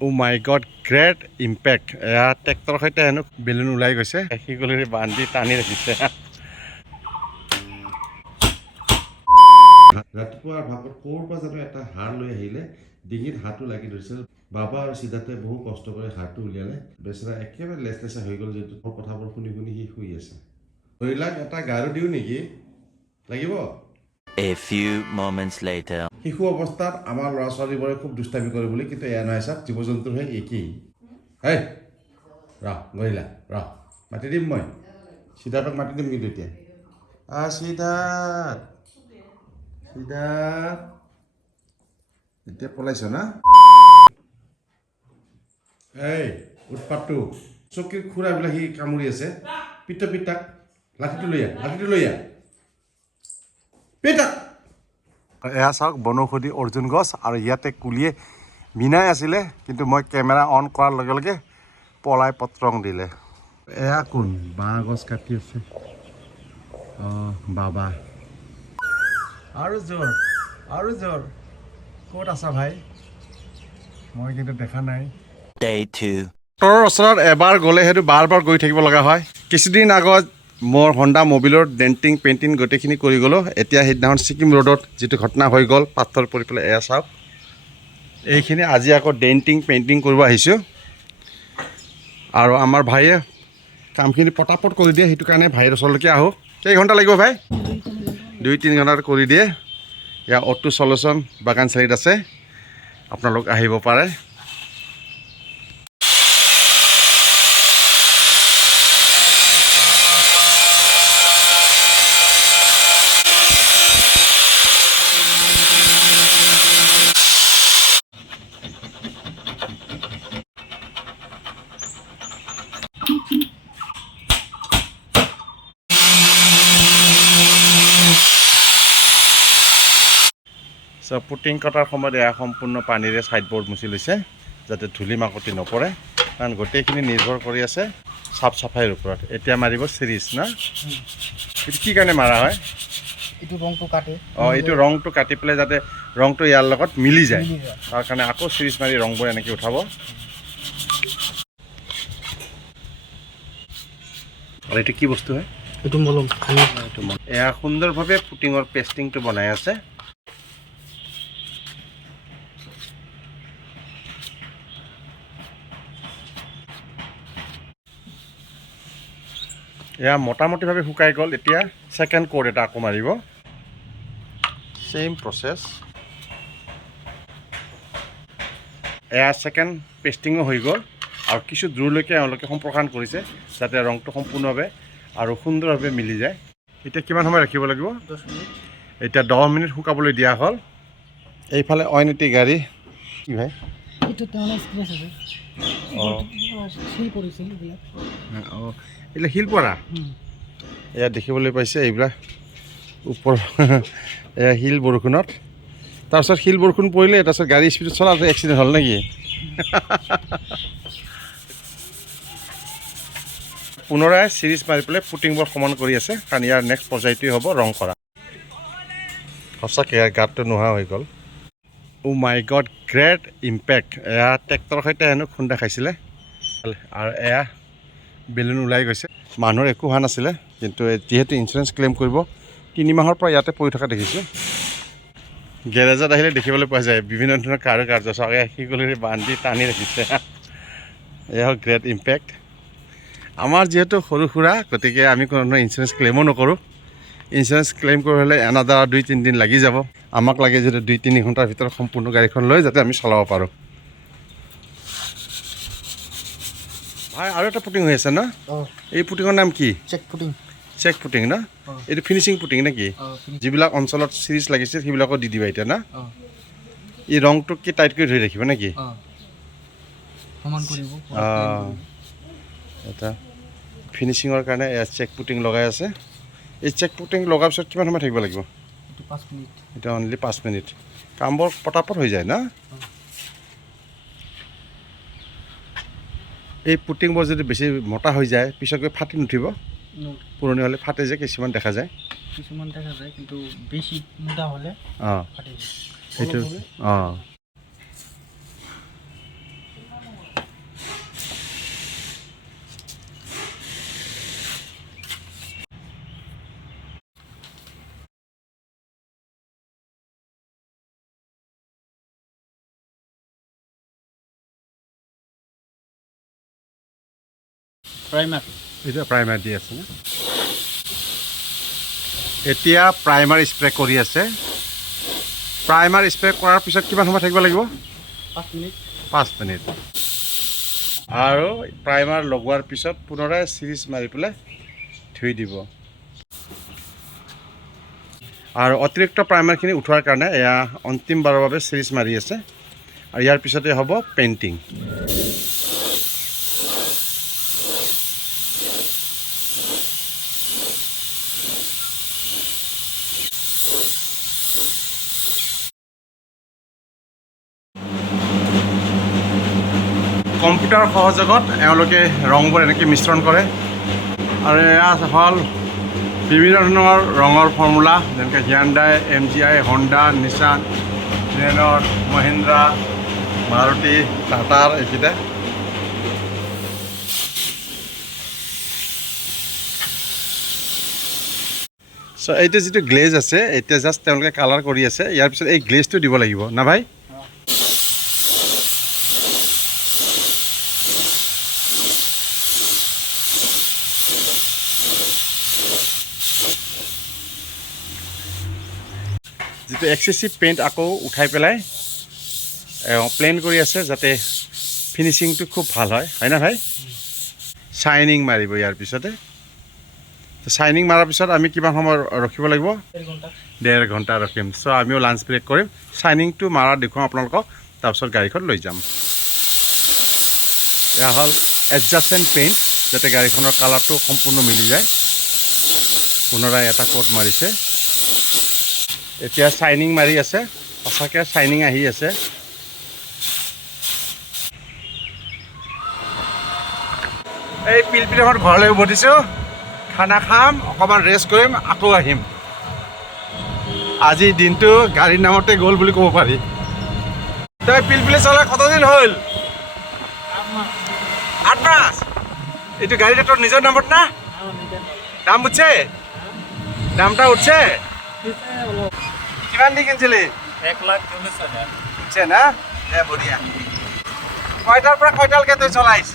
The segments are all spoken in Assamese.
Oh my god, great impact. এয়া ট্ৰেক্টৰৰ সৈতে হেনো বেলুন ওলাই গৈছে। শিকলিৰে বান্ধি টানি ৰাখিছে। ৰাতিপুৱাৰ ভাগত ক'ৰ পৰা জানো এটা হাড় লৈ আহিলে, ডিঙিত হাতটো লাগি ধৰিছিল। বাবা আৰু সিদ্ধাৰ্থে বহু কষ্ট কৰি হাড়টো উলিয়ালে। বেচেৰা একেবাৰে লেচলেচা হৈ গ'ল, যিটো কথাবোৰ শুনি শুনি সি শুই আছে। ধৰিলাক এটা গাৰু দিওঁ নেকি? লাগিব? A few moments later. শিশু অৱস্থাত আমাৰ ল'ৰা ছোৱালীবোৰে খুব দুষ্টামি কৰে বুলি, কিন্তু এয়া নহয় চাওক, জীৱ জন্তুৰহে একেই। হেই গৰিলা মাতি দিম মই। সিদ্ধাৰ্থক মাতি দিম কিন্তু এতিয়া। সিদ্ধাৰ্থ এতিয়া পলাইছ না? এই উৎপাতটো চকীৰ খুৰাবিলাক সি কামুৰি আছে। পিতাক লাঠিটো লৈ আহ পিতাক। এয়া চাওক বনৌষধি অৰ্জুন গছ, আৰু ইয়াতে কুলিয়ে মিনাই আছিলে, কিন্তু মই কেমেৰা অন কৰাৰ লগে লগে পলাই পত্ৰং দিলে। এয়া কোন বাঁহ গছ কাটি আছে? বাবা আৰু জোৰ ক'ত আছা ভাই? মই কিন্তু দেখা নাই। Day 2. ডক্টৰৰ ওচৰত এবাৰ গ'লে সেইটো বাৰ গৈ থাকিব লগা হয়। কিছুদিন আগত মোৰ হণ্ডা মবিলৰ ডেণ্টিং পেইণ্টিং গোটেইখিনি কৰি গ'লোঁ। এতিয়া সেইদিনাখন ছিকিম ৰোডত যিটো ঘটনা হৈ গ'ল, পাথৰ পৰি পেলাই এয়া চাওক। এইখিনি আজি আকৌ ডেণ্টিং পেইণ্টিং কৰিব আহিছোঁ, আৰু আমাৰ ভাইয়ে কামখিনি পটাপট কৰি দিয়ে। সেইটো কাৰণে ভাইৰ ওচৰলৈকে আহোঁ। কেইঘণ্টা লাগিব ভাই? 2-3 ঘণ্টাত কৰি দিয়ে। ইয়াৰ অটো চলিউশ্যন বাগান চাৰিত আছে, আপোনালোক আহিব পাৰে। পুটিং কটাৰ সময়ত এয়া সম্পূৰ্ণ পানীৰে ছাইডবোৰ্ড মুচি লৈছে, যাতে ধূলি মাকতি নপৰে, কাৰণ গোটেইখিনি নিৰ্ভৰ কৰি আছে চাফ চাফাইৰ ওপৰত। এতিয়া মাৰিব চিৰিজ না? এইটো কি কাৰণে মাৰা হয়? এইটো ৰংটো কাটে। এইটো ৰংটো কাটি পেলাই যাতে ৰংটো ইয়াৰ লগত মিলি যায়, তাৰ কাৰণে আকৌ চিৰিজ মাৰি ৰংবোৰ এনেকৈ উঠাব। আৰু এইটো কি বস্তু হয়? এইটো মলম। এয়া সুন্দৰভাৱে পুটিঙৰ পেষ্টিংটো বনাই আছে। এয়া মোটামুটিভাৱে শুকাই গ'ল। এতিয়া ছেকেণ্ড কোট এটা আকৌ মাৰিব। Same process. এয়া ছেকেণ্ড পেষ্টিঙো হৈ গ'ল, আৰু কিছু দূৰলৈকে এওঁলোকে সম্প্ৰসাৰণ কৰিছে, যাতে ৰংটো সম্পূৰ্ণভাৱে আৰু সুন্দৰভাৱে মিলি যায়। এতিয়া কিমান সময় ৰাখিব লাগিব? 10 মিনিট। এতিয়া 10 মিনিট শুকাবলৈ দিয়া হ'ল। এইফালে অইন এটি গাড়ী। কি ভাই? এইবিলাক শিল পৰা এয়া দেখিবলৈ পাইছে। এইবিলাক ওপৰ এয়া শিল বৰষুণত, তাৰপিছত শিল বৰষুণ পৰিলে, তাৰপিছত গাড়ী স্পীডত চলাওঁতে এক্সিডেণ্ট হ'ল নেকি? পুনৰাই চিৰিজ মাৰি পেলাই পুটিংবোৰ সমান কৰি আছে, কাৰণ ইয়াৰ নেক্সট পৰ্যায়টোৱে হ'ব ৰং কৰা। সঁচাকৈ ইয়াৰ গাতটো নোহোৱা হৈ গ'ল। Oh my god, great impact. এয়া ট্ৰেক্টৰৰ সৈতে হেনো খুন্দা খাইছিলে, আৰু এয়া বেলুন ওলাই গৈছে। মানুহৰ একো হোৱা নাছিলে, কিন্তু যিহেতু ইঞ্চুৰেঞ্চ ক্লেইম কৰিব, 3 মাহৰ পৰা ইয়াতে পৰি থকা দেখিছোঁ। গেৰেজত আহিলে দেখিবলৈ পোৱা যায় বিভিন্ন ধৰণৰ কাৰ্য শিকলিৰে বান্ধি টানি ৰাখিছে। এয়া হ'ল গ্ৰেট ইম্পেক্ট। আমাৰ যিহেতু সৰু সুৰা, গতিকে আমি কোনো ধৰণৰ ইঞ্চুৰেঞ্চ ক্লেইমো নকৰোঁ। ইঞ্চুৰেঞ্চ ক্লেইম কৰি হ'লে এনাদাৰ 2-3 দিন লাগি যাব। আমাক লাগে যিহেতু 2-3 ঘণ্টাৰ ভিতৰত সম্পূৰ্ণ গাড়ীখন লৈ যাতে আমি চলাব পাৰোঁ। ভাই আৰু এটা পুটিং হৈ আছে ন? এই পুটিঙৰ নাম কি? চেক পুটিং ন? এইটো ফিনিচিং পুটিং নে কি? যিবিলাক অঞ্চলত চিৰিজ লাগিছে সেইবিলাকো দি দিবা এতিয়া না? এই ৰংটো কি টাইট কৰি ধৰি ৰাখিব নেকি? এটা ফিনিচিঙৰ কাৰণে এয়া চেক পুটিং লগাই আছে। এই চেক পুটিং লগাৰ পিছত কিমান সময় থাকিব লাগিব? 5 মিনিট। এটা অনলি 5 মিনিট। কামবোৰ পটাপট হৈ যায় না? এই পুটিংবোৰ যদি বেছি মোটা হৈ যায়, পিছতকৈ ফাটি নুঠিব? পুৰণি হ'লে ফাটে যে কিছুমান দেখা যায়। কিন্তু বেছি মোটা হ'লে সেইটো প্ৰাইমাৰ এতিয়া প্ৰাইমাৰ দি আছে না এতিয়া প্ৰাইমাৰ স্প্ৰে কৰি আছে প্ৰাইমাৰ স্প্ৰে কৰাৰ পিছত কিমান সময় থাকিব লাগিব 5 মিনিট 5 মিনিট আৰু প্ৰাইমাৰ লগোৱাৰ পিছত পুনৰাই চিৰিজ মাৰি পেলাই ধুই দিব আৰু অতিৰিক্ত প্ৰাইমাৰখিনি উঠোৱাৰ কাৰণে এয়া অন্তিমবাৰৰ বাবে চিৰিজ মাৰি আছে আৰু ইয়াৰ পিছতে হ'ব পেইণ্টিং কম্পিউটাৰ সহযোগত এওঁলোকে ৰংবোৰ এনেকৈ মিশ্ৰণ কৰে আৰু এয়া হ'ল বিভিন্ন ধৰণৰ ৰঙৰ ফৰ্মুলা যেনেকৈ হিয়াণ্ডাই MGI হণ্ডা নিছান ট্ৰেনৰ মহিন্দ্ৰা মাৰুতি টাটাৰ এইকেইটা চ' এইটো যিটো গ্লেজ আছে এতিয়া জাষ্ট তেওঁলোকে কালাৰ কৰি আছে ইয়াৰ পিছত এই গ্লেজটো দিব লাগিব না ভাই যিটো এক্সেচিভ পেইণ্ট আকৌ উঠাই পেলাই প্লেন কৰি আছে যাতে ফিনিচিংটো খুব ভাল হয় না ভাই শ্বাইনিং মাৰিব ইয়াৰ পিছতে শ্বাইনিং মাৰাৰ পিছত আমি কিমান সময় ৰখিব লাগিব 1.5 ঘণ্টা ৰখিম চ' আমিও লাঞ্চ ব্ৰেক কৰিম শ্বাইনিংটো মাৰা দেখুৱাম আপোনালোকক তাৰপিছত গাড়ীখন লৈ যাম এয়া হ'ল এডজাষ্টেণ্ট পেইণ্ট যাতে গাড়ীখনৰ কালাৰটো সম্পূৰ্ণ মিলি যায় পুনৰাই এটা কোট মাৰিছে এতিয়া শ্বাইনিং মাৰি আছে সঁচাকৈ শ্বাইনিং আহি আছে এই পিলপিলিহঁত ঘৰলৈ উভতিছোঁ খানা খাম অকণমান ৰেষ্ট কৰিম আকৌ আহিম আজি দিনটো গাড়ীৰ নামতে গ'ল বুলি ক'ব পাৰি তই পিলপিলি চলাই কতদিন হ'ল 8 মাস এইটো গাড়ীটা তোৰ নিজৰ নামত না দাম উঠছে দামটা উঠছে কিমান দি কিনিছিলি 1,40,000 উঠছে না বঢ়িয়া কয়টাৰ পৰা কয়টালৈকে তই চলাইছ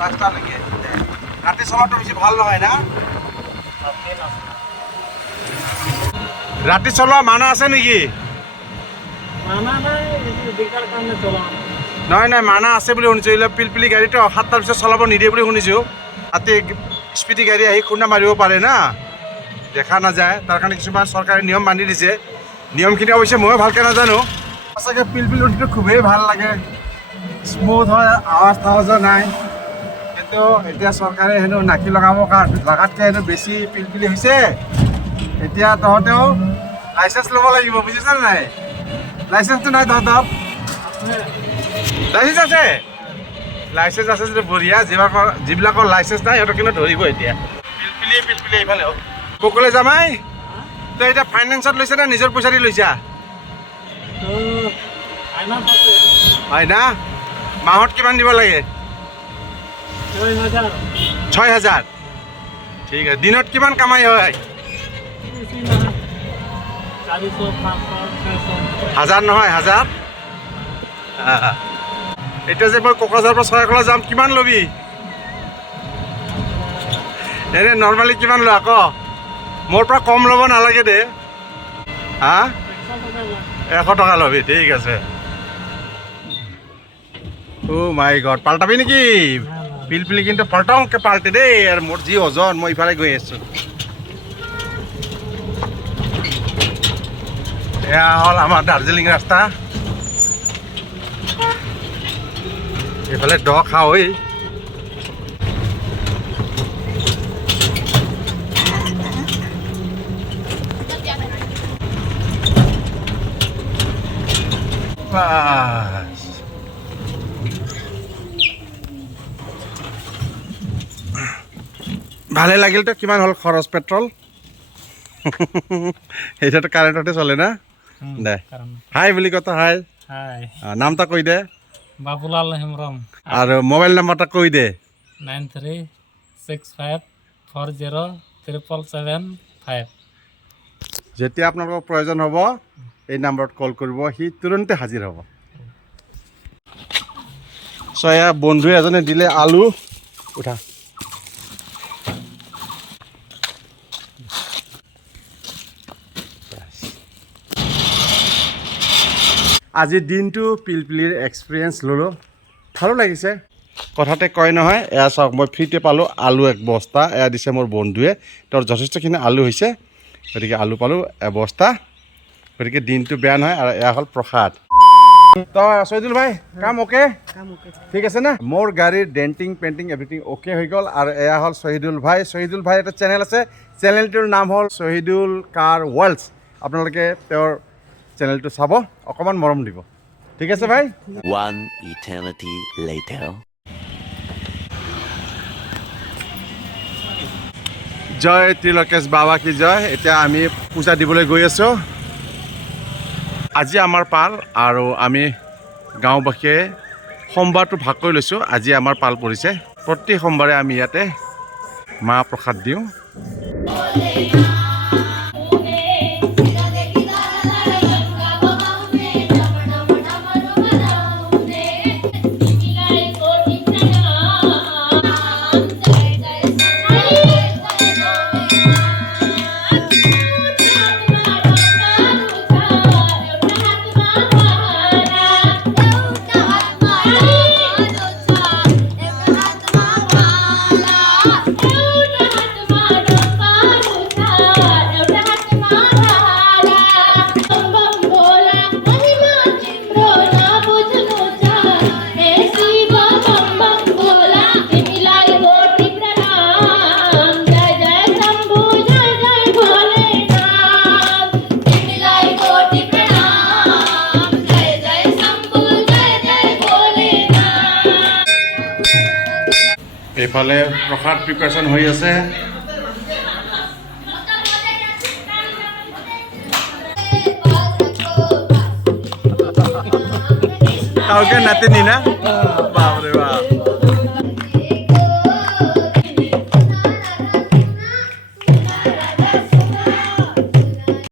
পাঁচটালৈকে ৰাতি চলাটো বেছি ভাল নহয় না ৰাতি চলোৱা মানা আছে নেকি নহয় মানা আছে বুলি শুনিছোঁ এইবিলাক পিলপিলি গাড়ীটো 7টাৰ পিছত চলাব নিদিয়ে বুলি শুনিছোঁ ৰাতি স্পীডি গাড়ী আহি খুন্দা মাৰিব পাৰে না দেখা নাযায় তাৰ কাৰণে কিছুমান চৰকাৰে নিয়ম বান্ধি দিছে নিয়মখিনি অৱশ্যে ময়ো ভালকৈ নাজানো সঁচাকৈ পিলপিলি উঠিটো খুবেই ভাল লাগে স্মুথ হয় আৱাজ তাৱাজো নাই কিন্তু এতিয়া চৰকাৰে হেনো নাকি লগাব লগাতকৈ হেনো বেছি পিলপিলি হৈছে এতিয়া তহঁতেও লাইচেঞ্চ ল'ব লাগিব বুজিছা নাই লাইচেঞ্চটো নাই তহঁতৰ লাইচেঞ্চ আছে লাইচেঞ্চ আছে যদি বঢ়িয়া যিবিলাকৰ লাইচেঞ্চ নাই সিহঁতক কিন্তু ধৰিব এতিয়া পিলপিলি এইফালে ক'লৈ যামাই তই এতিয়া ফাইনেন্সত লৈছা নে নিজৰ পইচা দি লৈছা হয় না মাহত কিমান দিব লাগে 6,000 ঠিক আছে দিনত কিমান কামাই হয় 1,000 নহয় 1,000 এতিয়া যে মই কোকৰাঝাৰৰ পৰা চৰাইকলা যাম কিমান ল'বি এনে নৰ্মেলি কিমান লোৱা ক মোৰ পৰা কম ল'ব নালাগে দে হা 100 টকা ল'বি ঠিক আছে অ' মাই গড পাল্টাবি নেকি পিলপিলি কিন্তু পাল্টাওঁকৈ পাল্টে দেই আৰু মোৰ যি ওজন মই ইফালে গৈ আছোঁ এয়া হ'ল আমাৰ দাৰ্জিলিং ৰাস্তা এইফালে দ খাৱৈ বাস ভালে লাগিল তো কিমান হ'ল খৰচ পেট্ৰল এতিয়াতো কাৰেণ্টতে চলে না দে হাই বুলি কত হাই নামটা কৈ দে বাবুলাল হেমব্ৰম আৰু মোবাইল নাম্বাৰটা কৈ দে 9365407775 যেতিয়া আপোনালোকৰ প্ৰয়োজন হ'ব এই নাম্বাৰত কল কৰিব, সি তুৰন্তে হাজিৰ হ'ব। চ' এয়া বন্ধু এজনে দিলে আলু, উঠা। আজিৰ দিনটো পিলপিলিৰ এক্সপিৰিয়েঞ্চ ল'লোঁ, ভালো লাগিছে। কথাতে কয় নহয়, এয়া চাওক মই ফ্ৰীতে পালোঁ আলু 1 বস্তা, এয়া দিছে মোৰ বন্ধুৱে, তেওঁৰ যথেষ্টখিনি আলু হৈছে, গতিকে আলু পালোঁ 1 বস্তা, গতিকে দিনটো বেয়া নহয়। আৰু এয়া হ'ল প্ৰসাদ। তো শহীদুল ভাই, কাম অ'কে? ঠিক আছে না? মোৰ গাড়ীৰ ডেণ্টিং পেইণ্টিং এভৰিথিং অ'কে হৈ গ'ল। আৰু এয়া হ'ল শহীদুল ভাই। শহীদুল ভাই এটা চেনেল আছে, চেনেলটোৰ নাম হ'ল শহীদুল কাৰ ৱৰ্ল্ডছ। আপোনালোকে তেওঁৰ চেনেলটো চাব, অকণমান মৰম দিব। ঠিক আছে ভাই? One eternity later. জয় ত্ৰিলোকেশ বাবা কি জয়। এতিয়া আমি পূজা দিবলৈ গৈ আছোঁ। আজি আমাৰ পাল, আৰু আমি গাঁওবাসীয়ে সোমবাৰটো ভাগ কৰি লৈছোঁ। আজি আমাৰ পাল পৰিছে। প্ৰতি সোমবাৰে আমি ইয়াতে মাহ প্ৰসাদ দিওঁ। এইফালে প্ৰসাদ প্ৰিপাৰেশ্যন হৈ আছে। কাউকে নাতিনি না? বাপৰে বাপ।